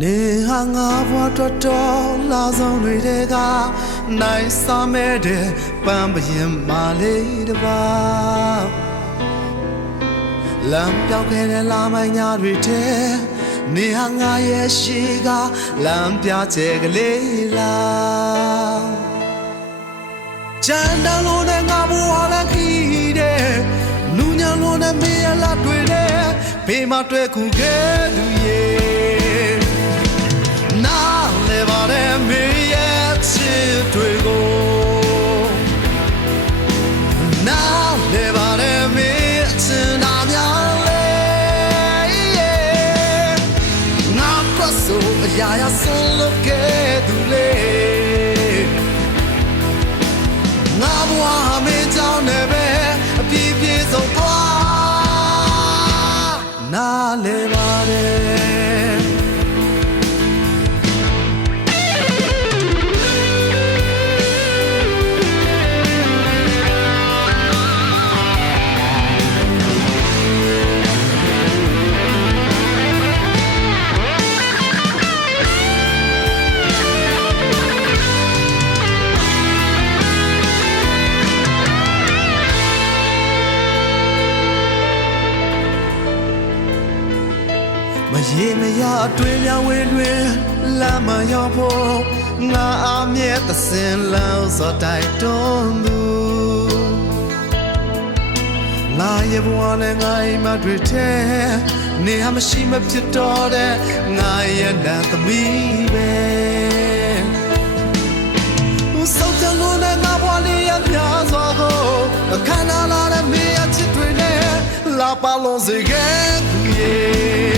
နေဟာငါဘွားတော်တော်လာဆောင်တွေကနိုင်စားမဲ့တဲ့ပန်းပရင်မာလေးတစ်ပါးလမ်းပြောက်ခဲ့တဲ့လာမိုင်းညာတွေထဲနေဟာငါရဲ့ရှိကလမ်းပြကျဲကလေးလားကျန်တလို့နဲ့ငါဘွားလည်းခီးတဲ့နူးညံလို့နဲ့မေးရလာတွေ့တဲ့ဘေးမှာတွေ့ခုခဲ့သူရဲ့နားလေပါတဲ့မေးရဲ့ချစ်တွေကိုနားလေပါတဲ့မေးရဲ့ချစ်နာများလေငါကဆိုအရာရာဆုံးလို့ခဲ့သူလေငါဘဝမင်းကြောင့်နဲ့ပဲအပြည့်ပြည့်စုံသွားနားလေပါတယ်မရေမရအတွင်းများဝင်တွင်လမ်းမရောက်ဖို့ငါအမြဲတစင်လောက်စောတိုက်တွန်းသူငါရဲ့ဘဝနဲ့ငါအိမ်မတွေ့တဲ့နေဟာမရှိမဖြစ်တော့တဲ့ငါရဲ့နတ်သမီးပဲစောက်ကြလို့နဲ့ငါဘဝလေးရများစွာကိုအခမ်းအနားလာတဲ့မေးရချစ်တွေနဲ့လာပါလုံးစေခဲ့သူရဲ့